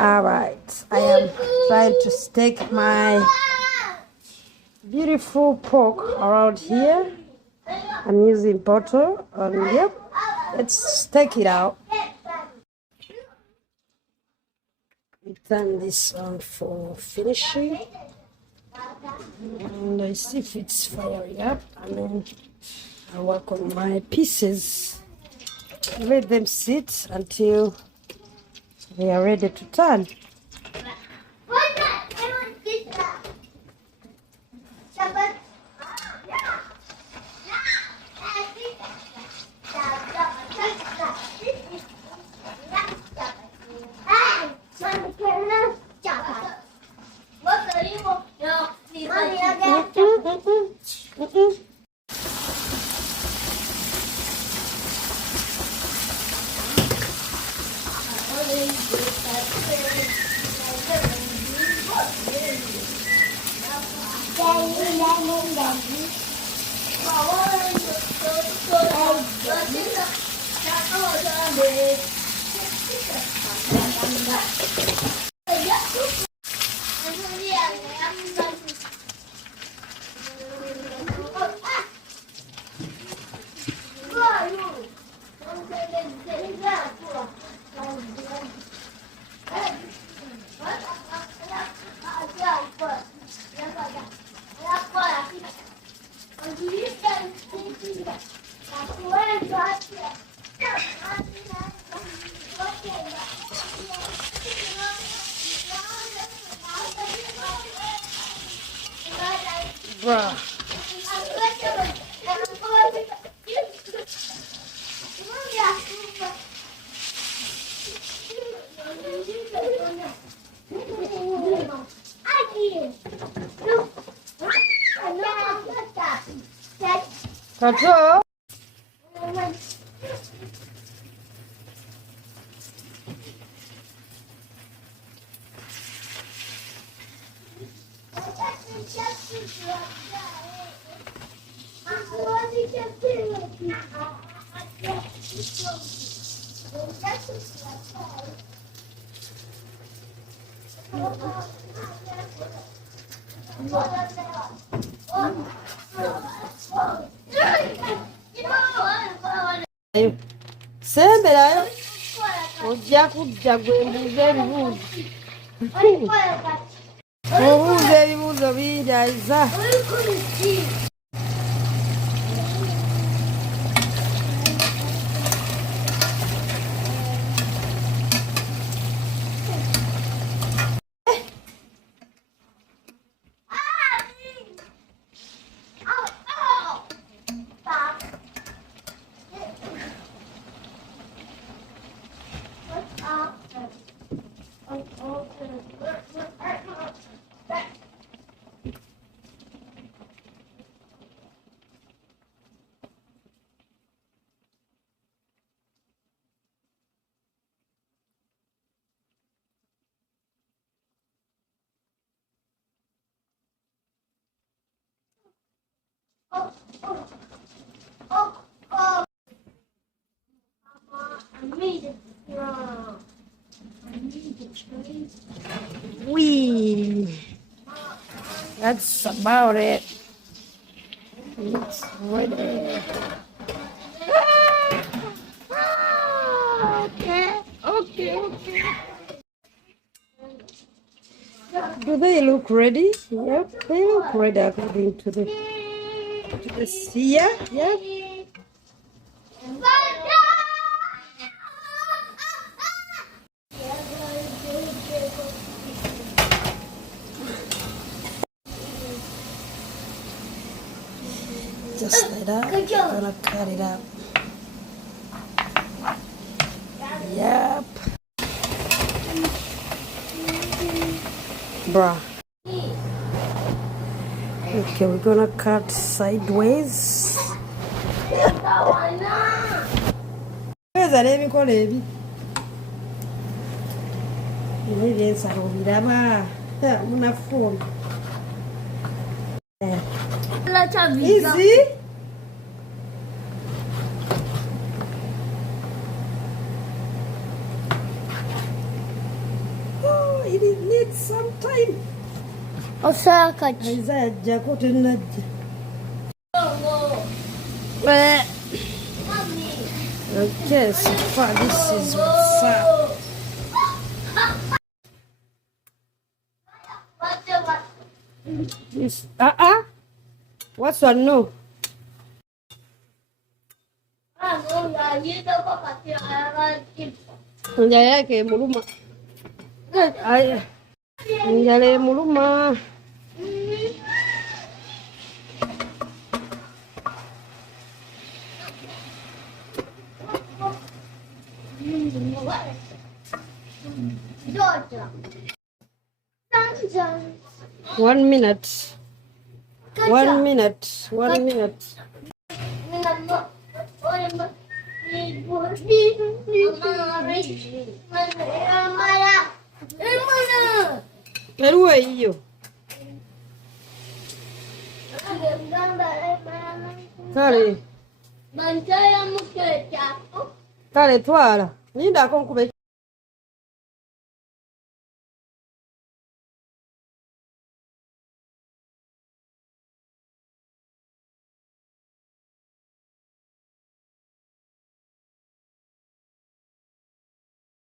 All right, I am trying to stake my beautiful pork around here. I'm using butter, and yep, let's stake it out. We turn this on for finishing, and I see if it's firing up, and then I work on my pieces. Let them sit until they are ready to turn. Bruh. Kato. Semberayo ojja kujja gwe mbuuza ebibuuzo obuuza ebibuuzo bindayiza. Wee. That's about it. It's ready. Okay. Do they look ready? Yep, they look ready according to the seer. Yep. Just like that. I'm gonna cut it out. Yep. Bruh. Okay, we're gonna cut sideways. Where's the name called Ebi? Maybe it's a Robidama. I'm a phone. Easy. needs some time. Osaka. Isaiah Jakot and okay, so far this is what's up. This what's one no? Njala yake muluma. Aya. Njala muluma. One minute. 1 minute. 1 minute. Peruwa hiyo. Kale. Kale twala. Ninda ko nkube